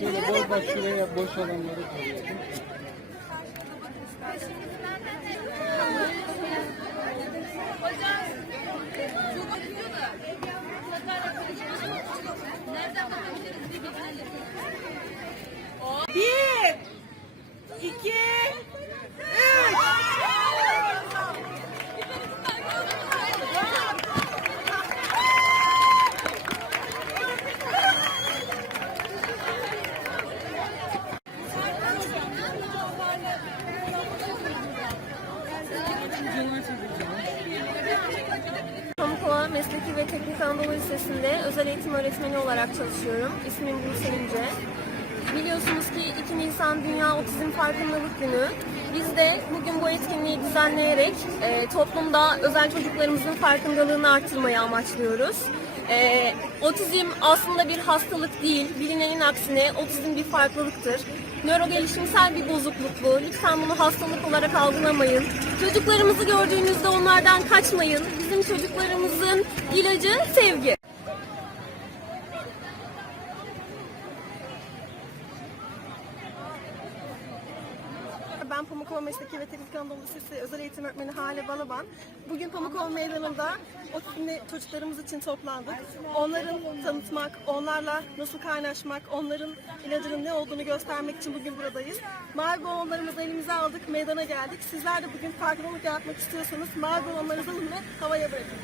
Şöyle boy bak şuraya boş alanları koyuyorum. Pamukova Mesleki ve Teknik Anadolu Lisesi'nde özel eğitim öğretmeni olarak çalışıyorum. İsmim Buse İnce. Biliyorsunuz ki 2 Nisan Dünya Otizm Farkındalık Günü. Biz de bugün bu etkinliği düzenleyerek e, toplumda özel çocuklarımızın farkındalığını arttırmayı amaçlıyoruz. E, otizm aslında bir hastalık değil, bilinenin aksine otizm bir farklılıktır. Nörogelişimsel bir bozukluk bu. Lütfen bunu hastalık olarak algılamayın. Çocuklarımızı gördüğünüzde onlardan kaçmayın. Bizim çocuklarımızın ilacı sevgi. Ben Pamukova Mesleki ve Teknik Anadolu Lisesi Özel Eğitim Öğretmeni Hale Balaban. Bugün Pamukova Meydanı'nda otizmli çocuklarımız için toplandık. Onların tanıtmak, onlarla nasıl kaynaşmak, onların ilacının ne olduğunu göstermek için bugün buradayız. Mavi balonlarımızı elimize aldık, meydana geldik. Sizler de bugün farkındalık yaratmak istiyorsanız mavi balonlarınızı alın ve havaya bırakın.